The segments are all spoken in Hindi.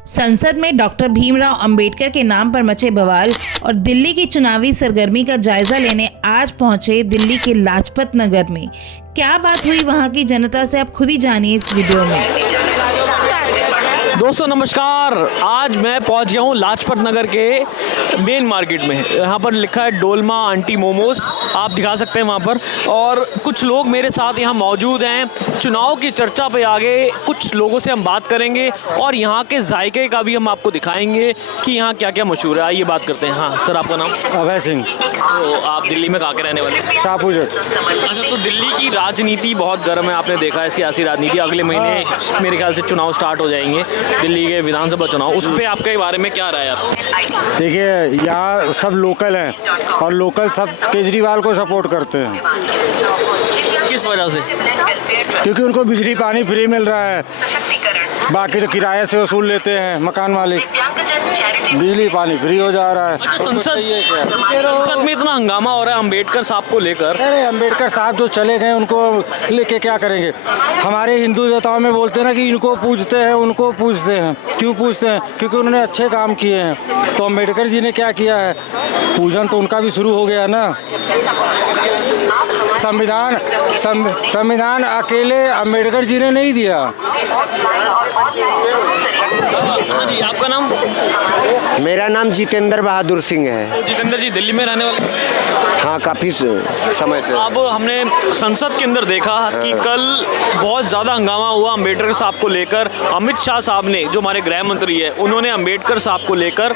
संसद में डॉक्टर भीमराव अंबेडकर के नाम पर मचे बवाल और दिल्ली की चुनावी सरगर्मी का जायजा लेने आज पहुंचे दिल्ली के लाजपत नगर में। क्या बात हुई वहां की जनता से, आप खुद ही जानिए इस वीडियो में। दोस्तों नमस्कार, आज मैं पहुंच गया हूं लाजपत नगर के मेन मार्केट में। यहाँ पर लिखा है डोलमा आंटी मोमोज, आप दिखा सकते हैं वहाँ पर। और कुछ लोग मेरे साथ यहाँ मौजूद हैं। चुनाव की चर्चा पे आगे कुछ लोगों से हम बात करेंगे और यहाँ के जायके का भी हम आपको दिखाएंगे कि यहाँ क्या क्या मशहूर है। आइए बात करते हैं। हाँ सर, आपका नाम? अभय सिंह। तो आप दिल्ली में कहाँ के रहने वाले? शाहपुर। अच्छा, तो दिल्ली की राजनीति बहुत गर्म है, आपने देखा है सियासी राजनीति। अगले महीने मेरे ख्याल से चुनाव स्टार्ट हो जाएंगे, दिल्ली के विधानसभा चुनाव। उस पर आपके बारे में क्या राय है आपकी? देखिए, यहाँ सब लोकल हैं और लोकल सब केजरीवाल को सपोर्ट करते हैं। किस वजह से? क्योंकि उनको बिजली पानी फ्री मिल रहा है, बाकी तो किराए से वसूल लेते हैं मकान मालिक। बिजली पानी फ्री हो जा रहा है। अच्छा, संसद में इतना हंगामा हो रहा है अम्बेडकर साहब को लेकर। अरे अम्बेडकर साहब जो चले गए, उनको लेके क्या करेंगे? हमारे हिंदू देवताओं में बोलते हैं ना कि इनको पूजते हैं, उनको पूजते हैं। क्यों पूजते हैं? क्योंकि उन्होंने अच्छे काम किए हैं। तो अम्बेडकर जी ने क्या किया है? पूजन तो उनका भी शुरू हो गया ना। संविधान अकेले अम्बेडकर जी ने नहीं दिया। हाँ जी, आपका नाम? मेरा नाम जितेंद्र बहादुर सिंह है। जितेंद्र जी दिल्ली में रहने वाले? हाँ, काफ़ी समय से। अब हमने संसद के अंदर देखा कि कल बहुत ज़्यादा हंगामा हुआ अम्बेडकर साहब को लेकर। अमित शाह साहब ने, जो हमारे गृह मंत्री है, उन्होंने अम्बेडकर साहब को लेकर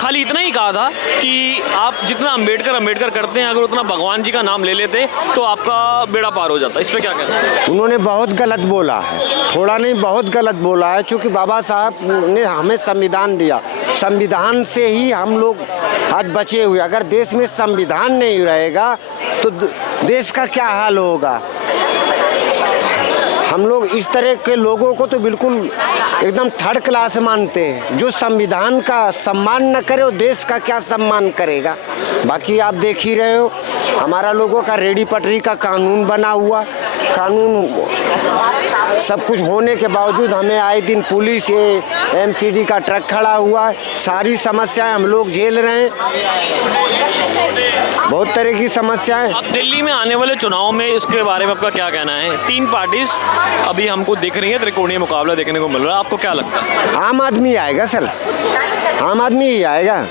खाली इतना ही कहा था कि आप जितना अम्बेडकर करते हैं, अगर उतना भगवान जी का नाम ले लेते तो आपका बेड़ा पार हो जाता। इस पर क्या कहते हैं? उन्होंने बहुत गलत बोला है, थोड़ा नहीं बहुत गलत बोला है। चूँकि बाबा साहब ने हमें संविधान दिया, संविधान से ही हम लोग आज बचे हुए। अगर देश में संविधान नहीं रहेगा तो देश का क्या हाल होगा? हम लोग इस तरह के लोगों को तो बिल्कुल एकदम थर्ड क्लास मानते हैं। जो संविधान का सम्मान न करे वो देश का क्या सम्मान करेगा? बाकी आप देख ही रहे हो, हमारा लोगों का रेडी पटरी का कानून बना हुआ, कानून सब कुछ होने के बावजूद हमें आए दिन पुलिस, ये एमसीडी का ट्रक खड़ा हुआ है। सारी समस्याएं हम लोग झेल रहे हैं, बहुत तरह की समस्याएं। अब दिल्ली में आने वाले चुनाव में इसके बारे में आपका क्या कहना है? 3 पार्टीज अभी हमको दिख रही है, त्रिकोणीय मुकाबला देखने को मिल रहा है, आपको क्या लगता है? आम आदमी आएगा सर, आम आदमी ही आएगा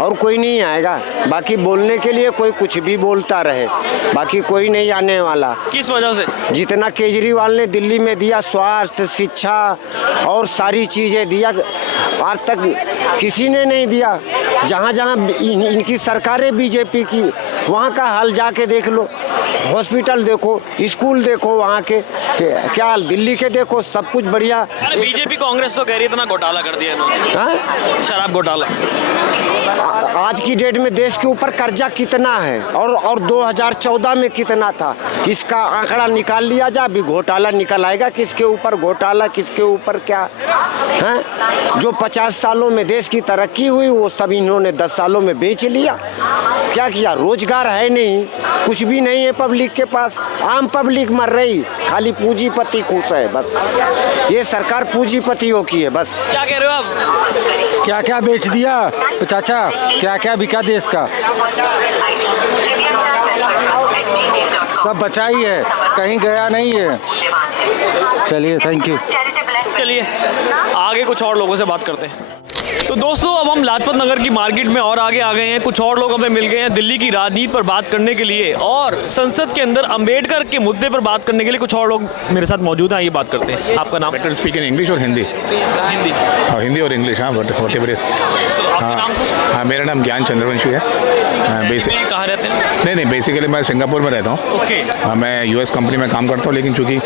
और कोई नहीं आएगा। बाकी बोलने के लिए कोई कुछ भी बोलता रहे, बाकी कोई नहीं आने वाला। किस वजह से? जितना केजरीवाल ने दिल्ली में दिया, स्वास्थ्य, शिक्षा और सारी चीज़ें दिया, आज तक किसी ने नहीं दिया। जहाँ जहाँ इनकी सरकारें बीजेपी की, वहाँ का हाल जाके देख लो। हॉस्पिटल देखो, स्कूल देखो, वहाँ के क्या हाल, दिल्ली के देखो, सब कुछ बढ़िया। बीजेपी कांग्रेस तो कह रही है इतना घोटाला कर दिया इन्होंने, शराब घोटाला। आज की डेट में देश के ऊपर कर्जा कितना है और 2014 में कितना था, इसका आंकड़ा निकाल लिया जाए। अभी घोटाला निकल आएगा, किसके ऊपर घोटाला, किसके ऊपर क्या है। जो 50 सालों में देश की तरक्की हुई वो सब इन्होंने 10 सालों में बेच लिया। क्या किया? रोजगार है नहीं, कुछ भी नहीं है पब्लिक के पास। आम पब्लिक मर रही, खाली पूंजीपति खुश है बस। ये सरकार पूंजीपतियों की है बस। क्या कह रहे हो आप? क्या क्या बेच दिया तो चाचा, क्या क्या बिका देश का? सब बचा ही है, कहीं गया नहीं है। चलिए, थैंक यू। चलिए आगे कुछ और लोगों से बात करते हैं। तो दोस्तों, अब हम लाजपत नगर की मार्केट में और आगे आ गए हैं। कुछ और लोग हमें मिल गए हैं दिल्ली की राजनीति पर बात करने के लिए और संसद के अंदर अंबेडकर के मुद्दे पर बात करने के लिए कुछ और लोग मेरे साथ मौजूद हैं। ये बात करते हैं। आपका नाम? बेटर स्पीक इन इंग्लिश और हिंदी? हिंदी। हाँ, हिंदी और इंग्लिश। हाँ, वट एवर इज। हाँ, मेरा नाम ज्ञान चंद्रवंशी है। कहाँ रहते हैं? नहीं, बेसिकली मैं सिंगापुर में रहता हूँ। ओके। मैं यूएस कंपनी में काम करता हूँ, लेकिन चूँकि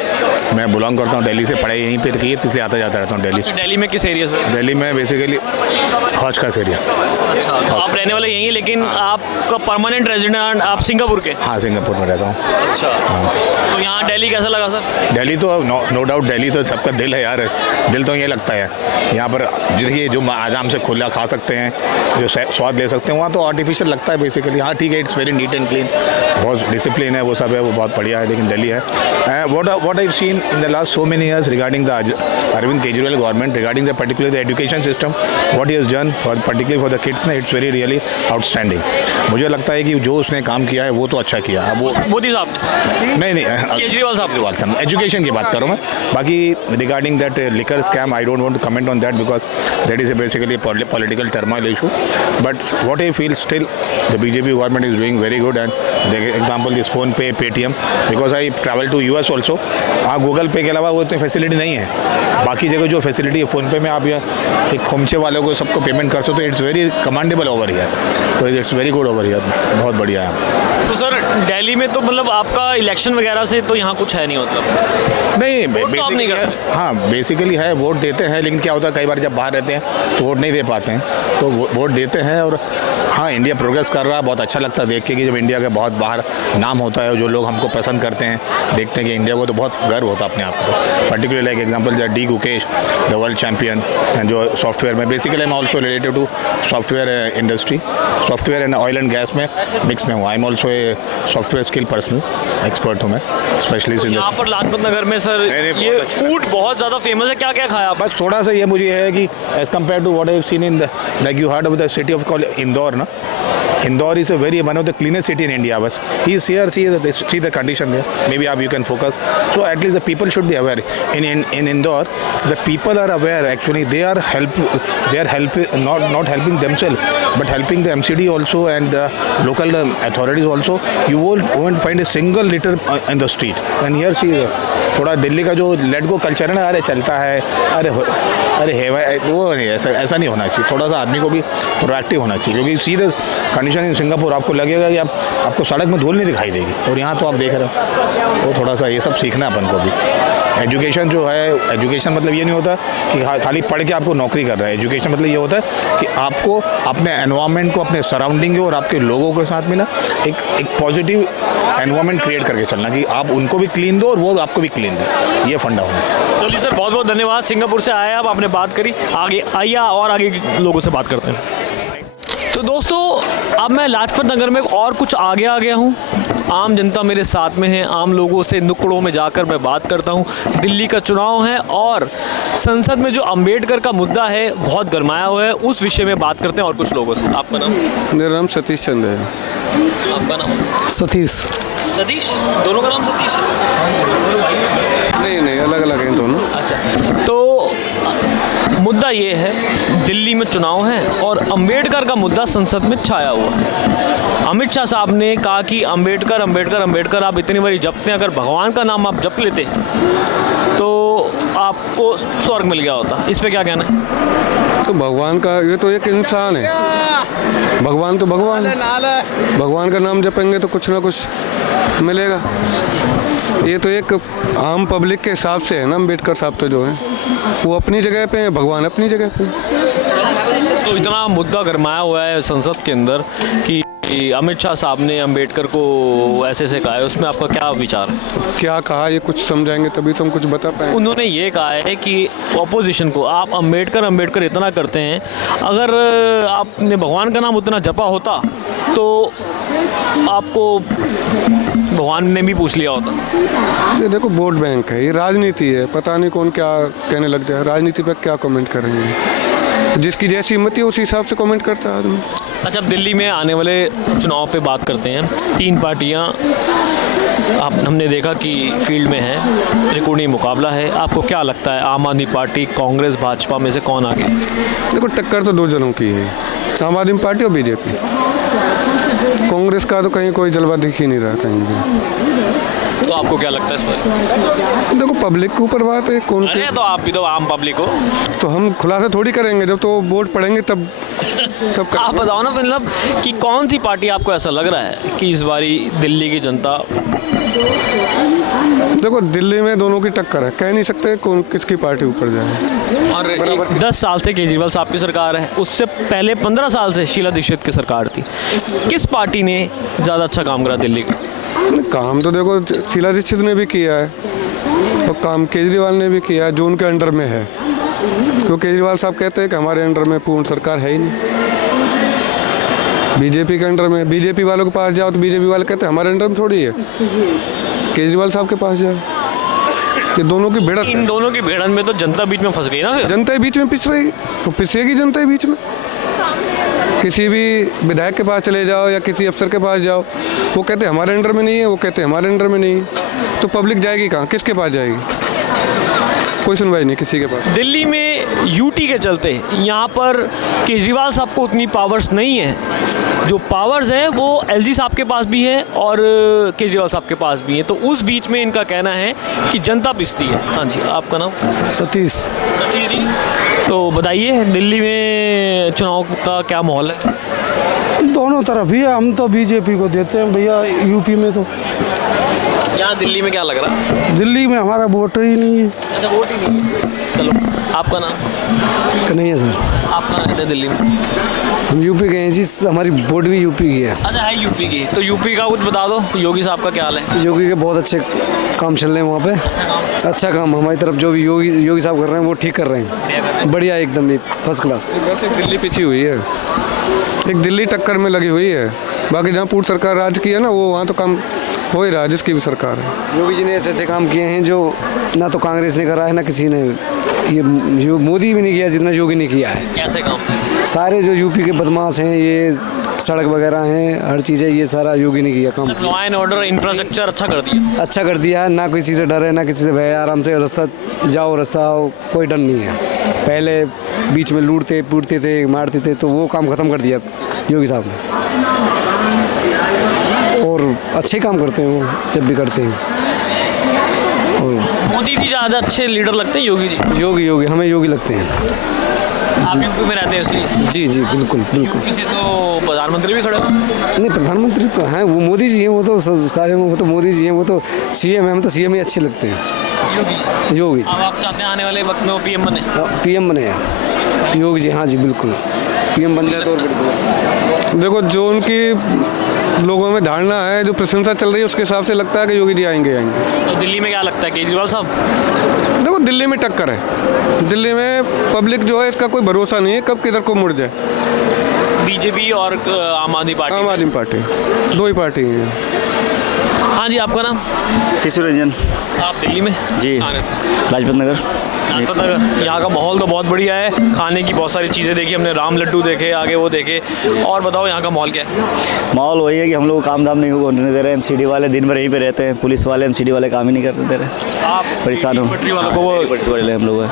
मैं बिलोंग करता हूँ दिल्ली से, पढ़ाई यहीं पर की है, तो इसलिए आता जाता रहता हूँ दिल्ली। अच्छा, दिल्ली में किस एरिया से? दिल्ली में बेसिकली हौज खास एरिया। अच्छा, तो आप रहने वाले यहीं हैं, लेकिन आपका परमानेंट रेजिडेंट आप सिंगापुर के? हाँ, सिंगापुर में रहता हूँ। अच्छा, तो यहाँ दिल्ली कैसा लगा सर? दिल्ली तो नो डाउट, दिल्ली तो सबका दिल है यार। दिल तो ये लगता है यहाँ पर देखिए, जो आराम से खुला खा सकते हैं, जो स्वाद ले सकते हैं, वहाँ तो आर्टिफिशियल लगता है बेसिकली। हाँ ठीक है, it's very neat and clean, बहुत डिसिप्लिन है, वो सब है, वो बहुत बढ़िया है। लेकिन दिल्ली है what I seen in the last so many years regarding the Arvind Kejriwal government regarding the particularly the education system, what he has done for particularly for the kids ना, it's very really outstanding. मुझे लगता है कि जो उसने काम किया है वो तो अच्छा किया। अब वो मोदी साहब ने, नहीं केजरीवाल साहब एजुकेशन की बात करूँ मैं। बाकी regarding that liquor scam I don't want to comment on that because that is basically political turmoil issue, but what I feel still the BJP government is doing very good and example this phone पे, Paytm, because I travel to US also. हाँ, गूगल पे के अलावा वो इतनी फैसिलिटी नहीं है, बाकी जगह जो फैसिलिटी है फ़ोन पे में आप यहाँ एक खोमचे वालों को सबको पेमेंट कर सकते हो। It's very commendable over here, तो it's very good over here, बहुत बढ़िया है। तो सर दिल्ली में तो मतलब आपका इलेक्शन वगैरह से तो यहाँ कुछ है नहीं, मतलब नहीं वोट तो आप नहीं करते? हाँ, बेसिकली है, वोट देते हैं, लेकिन क्या होता है कई बार जब बाहर रहते हैं तो वोट नहीं दे पाते हैं, तो वोट देते हैं। और हाँ, इंडिया प्रोग्रेस कर रहा है, बहुत अच्छा लगता है देख के कि जब इंडिया का बहुत बाहर नाम होता है, जो लोग हमको पसंद करते हैं, देखते हैं कि इंडिया को, तो बहुत गर्व होता है अपने आप को। पर्टिकुलरली लाइक एग्जांपल जो D Gukesh, the world champion, जो सॉफ्टवेयर में basically I am also related to software industry, software and oil and gas में मिक्स में हूँ। I am also a software skill person, expert हूँ मैं, स्पेशलिस्ट इन यहाँ पर लाजपत नगर में सर ये फूड बहुत ज़्यादा फेमस है, क्या क्या खाया आप? बस थोड़ा सा ये मुझे है कि as compare to what I have seen in the like you heard of the city of call Indore ना, Indore is a very one of the cleanest city in India. Bas he is here, see the condition there. Maybe you can focus. So at least the people should be aware. In Indore, the people are aware. Actually, they are not helping themselves, but helping the MCD also and the local authorities also. You won't find a single litter in the street. And here see थोड़ा दिल्ली का जो लेट गो कल्चर है ना, अरे चलता है, अरे है वो नहीं, ऐसा नहीं होना चाहिए। थोड़ा सा आदमी को भी प्रोएक्टिव होना चाहिए, क्योंकि सीधे कंडीशन इन सिंगापुर आपको लगेगा कि आपको सड़क में धूल नहीं दिखाई देगी, और यहाँ तो आप देख रहे हो। तो थोड़ा सा ये सब सीखना है अपन को भी। एजुकेशन जो है, एजुकेशन मतलब ये नहीं होता कि खाली पढ़ के आपको नौकरी कर रहा है। एजुकेशन मतलब ये होता है कि आपको अपने एनवायरनमेंट को, अपने सराउंडिंग को और आपके लोगों के साथ में ना एक पॉजिटिव एनवायरनमेंट क्रिएट करके चलना, कि आप उनको भी क्लीन दो और वो आपको भी क्लीन दे, ये फंडा होना चाहिए। चलिए सर, बहुत बहुत धन्यवाद। सिंगापुर से आए आप, आपने बात करी, आगे आइए और आगे के लोगों से बात करते हैं। तो दोस्तों, अब मैं लाजपत नगर में और कुछ आगे आ गया हूँ। आम जनता मेरे साथ में है, आम लोगों से नुक्कड़ों में जाकर मैं बात करता हूँ। दिल्ली का चुनाव है और संसद में जो अंबेडकर का मुद्दा है बहुत गरमाया हुआ है, उस विषय में बात करते हैं और कुछ लोगों से। आपका नाम? मेरा नाम सतीश चंद्र है। आपका नाम? सतीश। सतीश? दोनों का नाम सतीश है? नहीं, अलग अलग हैं दोनों। अच्छा, तो मुद्दा ये है, दिल्ली में चुनाव है और अंबेडकर का मुद्दा संसद में छाया हुआ है। अमित शाह साहब ने कहा कि अंबेडकर आप इतनी बारी जपते हैं, अगर भगवान का नाम आप जप लेते तो आपको स्वर्ग मिल गया होता। इस पे क्या कहना है? तो भगवान का, ये तो एक इंसान है, भगवान तो भगवान है, भगवान का नाम जपेंगे तो कुछ ना कुछ मिलेगा। ये तो एक आम पब्लिक के हिसाब से है ना। अंबेडकर साहब तो जो है वो अपनी जगह पे है, भगवान अपनी जगह पे। तो इतना मुद्दा गरमाया हुआ है संसद के अंदर कि अमित शाह साहब ने अंबेडकर को ऐसे कहा है, उसमें आपका क्या विचार है? क्या कहा, ये कुछ समझाएंगे तभी तो हम कुछ बता पाएंगे। उन्होंने ये कहा है कि ऑपोजिशन को आप अंबेडकर इतना करते हैं, अगर आपने भगवान का नाम उतना जपा होता तो आपको भगवान ने भी पूछ लिया होता। ये देखो, वोट बैंक है, ये राजनीति है, पता नहीं कौन क्या कहने लग जाए। राजनीति पर क्या कमेंट करेंगे, जिसकी जैसी हिम्मत है उसी हिसाब से कमेंट करता है आदमी। अच्छा, अब दिल्ली में आने वाले चुनाव पे बात करते हैं। 3 पार्टियां हमने देखा कि फील्ड में है, त्रिकोणीय मुकाबला है। आपको क्या लगता है, आम आदमी पार्टी, कांग्रेस, भाजपा में से कौन आगे? देखो, टक्कर तो 2 जनों की है, आम आदमी पार्टी और बीजेपी। कांग्रेस का तो कहीं कोई जलवा दिख ही नहीं रहा कहीं भी। तो आपको क्या लगता है इस पर? देखो, पब्लिक के ऊपर बात है, कौन अरे तो आप भी तो आम पब्लिक हो, तो हम खुलासा थोड़ी करेंगे, जब तो वोट पड़ेंगे तब आप बताओ ना, मतलब कि कौन सी पार्टी आपको ऐसा लग रहा है कि इस बारी दिल्ली की जनता? देखो, दिल्ली में दोनों की टक्कर है, कह नहीं सकते कौन किसकी पार्टी ऊपर जाए। और 10 साल से केजरीवाल साहब की सरकार है, उससे पहले 15 साल से शीला दीक्षित की सरकार थी। किस पार्टी ने ज़्यादा अच्छा काम करा दिल्ली का? काम तो देखो शीला दीक्षित ने भी किया है और काम केजरीवाल ने भी किया है, जो उनके अंडर में है। क्योंकि केजरीवाल साहब कहते हैं कि हमारे अंडर में पूर्ण सरकार है ही नहीं, बीजेपी के अंडर में। बीजेपी वालों के पास जाओ तो बीजेपी वाले कहते हैं हमारे अंडर में थोड़ी है, केजरीवाल साहब के पास जाओ। ये दोनों की भिड़त इन है। दोनों की भिड़न में तो जनता बीच में फंस गई ना फिर। जनता ही बीच में पिस रही, तो पिसेगी जनता ही बीच में। किसी भी विधायक के पास चले जाओ या किसी अफसर के पास जाओ, वो कहते हमारे अंडर में नहीं है, वो कहते हमारे अंडर में नहीं है, तो पब्लिक जाएगी कहाँ, किसके पास जाएगी? कोई सुनवाई नहीं किसी के पास। दिल्ली में यूटी के चलते यहाँ पर केजरीवाल साहब को उतनी पावर्स नहीं है, जो पावर्स है वो एलजी साहब के पास भी है और केजरीवाल साहब के पास भी है, तो उस बीच में इनका कहना है कि जनता पिसती है। हाँ जी, आपका नाम? सतीश। सतीश जी, तो बताइए दिल्ली में चुनाव का क्या माहौल है? दोनों तरफ ही है, हम तो बीजेपी को देते हैं भैया। यूपी में तो क्या दिल्ली में क्या लग रहा है? दिल्ली में हमारा वोट ही नहीं है। अच्छा, वोट ही नहीं है। चलो, आपका नाम? नहीं है सर, आप कहाँ रहते हैं दिल्ली में? हम यूपी के हैं जी, हमारी वोट भी यूपी की है। अच्छा, है यूपी की, तो यूपी का कुछ बता दो, योगी साहब का क्या हाल है? योगी के बहुत अच्छे काम चल रहे हैं वहाँ पे। अच्छा काम हमारी तरफ जो भी योगी साहब कर रहे हैं वो ठीक कर रहे हैं, बढ़िया एकदम फर्स्ट क्लास। बस एक दिल्ली पीछी हुई है, एक दिल्ली टक्कर में लगी हुई है, बाकी जहाँ पूर्व सरकार राज की है ना, वो वहाँ तो काम हो ही रहा है, जिसकी भी सरकार है। योगी जी ने ऐसे ऐसे काम किए हैं जो ना तो कांग्रेस ने करा है ना किसी ने, ये मोदी भी नहीं किया जितना योगी ने किया है। कैसे काम? सारे जो यूपी के बदमाश हैं, ये सड़क वगैरह हैं, हर चीज़ें, ये सारा योगी ने किया काम। लॉ एंड ऑर्डर इंफ्रास्ट्रक्चर अच्छा कर दिया। अच्छा कर दिया है, ना किसी से डर है ना किसी से भय, आराम से रास्ता जाओ, रास्ता आओ, कोई डर नहीं है। पहले बीच में लूटते पूटते थे, मारते थे, तो वो काम ख़त्म कर दिया योगी साहब ने, और अच्छे काम करते हैं वो जब भी करते हैं। और मोदी जी ज़्यादा अच्छे लीडर लगते हैं योगी जी? योगी हमें योगी लगते हैं। आप यूपी में रहते हैं इसलिए? जी जी बिल्कुल बिल्कुल। यूपी से तो प्रधानमंत्री भी खड़े हो। नहीं, प्रधानमंत्री तो हैं, वो मोदी जी हैं, वो तो सारे, वो तो मोदी जी हैं, वो तो सीएम है, हम तो सीएम ही अच्छे लगते हैं। योगी अब आप चाहते हैं आने वाले वक्त में वो पीएम बने? पीएम बने हैं योगी जी। हाँ जी बिल्कुल, पीएम बन जाए तो और बढ़िया। देखो, जो उनकी लोगों में धारणा है, जो प्रशंसा चल रही है, उसके हिसाब से लगता है कि योगी जी आएंगे। तो दिल्ली में क्या लगता है, केजरीवाल साहब? देखो, दिल्ली में टक्कर है, दिल्ली में पब्लिक जो है इसका कोई भरोसा नहीं है, कब किधर को मुड़ जाए। बीजेपी और आम आदमी पार्टी? आम आदमी पार्टी, दो ही पार्टी हैं। हाँ जी, आपका नाम? शिशु रंजन। आप दिल्ली में? जी, कहाँ रहते हैं? लाजपत नगर। लाजपत नगर। यहाँ का माहौल तो बहुत बढ़िया है, खाने की बहुत सारी चीज़ें देखी हमने, राम लड्डू देखे, आगे वो देखे। और बताओ यहाँ का माहौल क्या है? माहौल वही है कि हम लोग काम धाम नहीं होने दे रहे, एमसीडी वाले दिन भर यहीं पे रहते हैं, पुलिस वाले एमसीडी वाले काम ही नहीं करते दे रहे। आप परेशान हो? पटरी वालों को वो पटरी वाले हम लोग हैं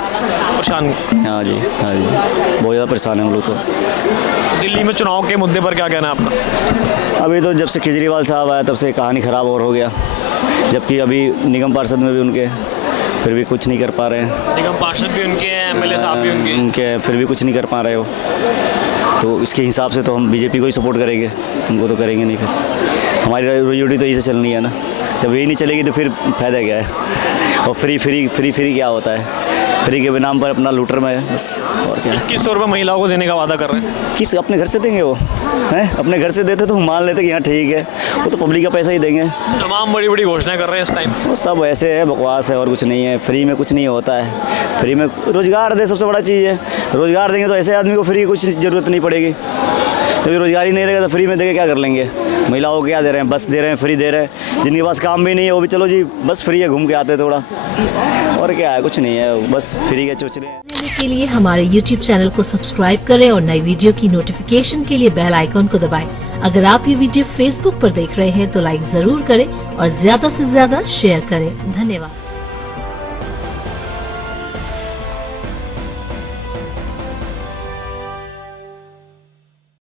परेशान। हाँ जी, हाँ जी, बहुत ज़्यादा परेशान हैं हम लोग तो। दिल्ली में चुनाव के मुद्दे पर क्या कहना है आपका? अभी तो जब से केजरीवाल साहब आया तब से कहानी ख़राब और हो गया, जबकि अभी निगम पार्षद में भी उनके फिर भी कुछ नहीं कर पा रहे हैं। निगम पार्षद भी उनके हैं, एमएलए साहब भी उनके फिर भी कुछ नहीं कर पा रहे हो, तो इसके हिसाब से तो हम बीजेपी को ही सपोर्ट करेंगे, उनको तो करेंगे नहीं। फिर हमारी रोजी तो यही से चलनी है ना, जब यही नहीं चलेगी तो फिर फ़ायदा क्या है? और फ्री क्या होता है? फ्री के नाम पर अपना लूटर में बस, और क्या। 2100 रुपये महिलाओं को देने का वादा कर रहे हैं। किस अपने घर से देंगे वो हैं? अपने घर से देते तो हम मान लेते कि हाँ ठीक है, वो तो पब्लिक का पैसा ही देंगे। तमाम बड़ी बड़ी घोषणाएं कर रहे हैं इस टाइम। वो सब ऐसे है, बकवास है और कुछ नहीं है। फ्री में कुछ नहीं होता है, फ्री में रोज़गार दे, सबसे बड़ा चीज़ है। रोज़गार देंगे तो ऐसे आदमी को फ्री कुछ ज़रूरत नहीं पड़ेगी, तो रोज़गार ही नहीं रहेगा तो फ्री में देके क्या कर लेंगे? महिलाओं को क्या दे रहे हैं? बस दे रहे हैं, फ्री दे रहे हैं। जिनके पास काम भी नहीं है वो भी चलो जी बस फ्री है, घूम के आते थोड़ा, और क्या है, कुछ नहीं है, बस फ्री के चोचले हैं। के लिए हमारे YouTube चैनल को सब्सक्राइब करें और नई वीडियो की नोटिफिकेशन के लिए बेल आइकॉन को दबाएं। अगर आप ये वीडियो Facebook पर देख रहे हैं तो लाइक जरूर करें और ज्यादा से ज्यादा शेयर करें। धन्यवाद।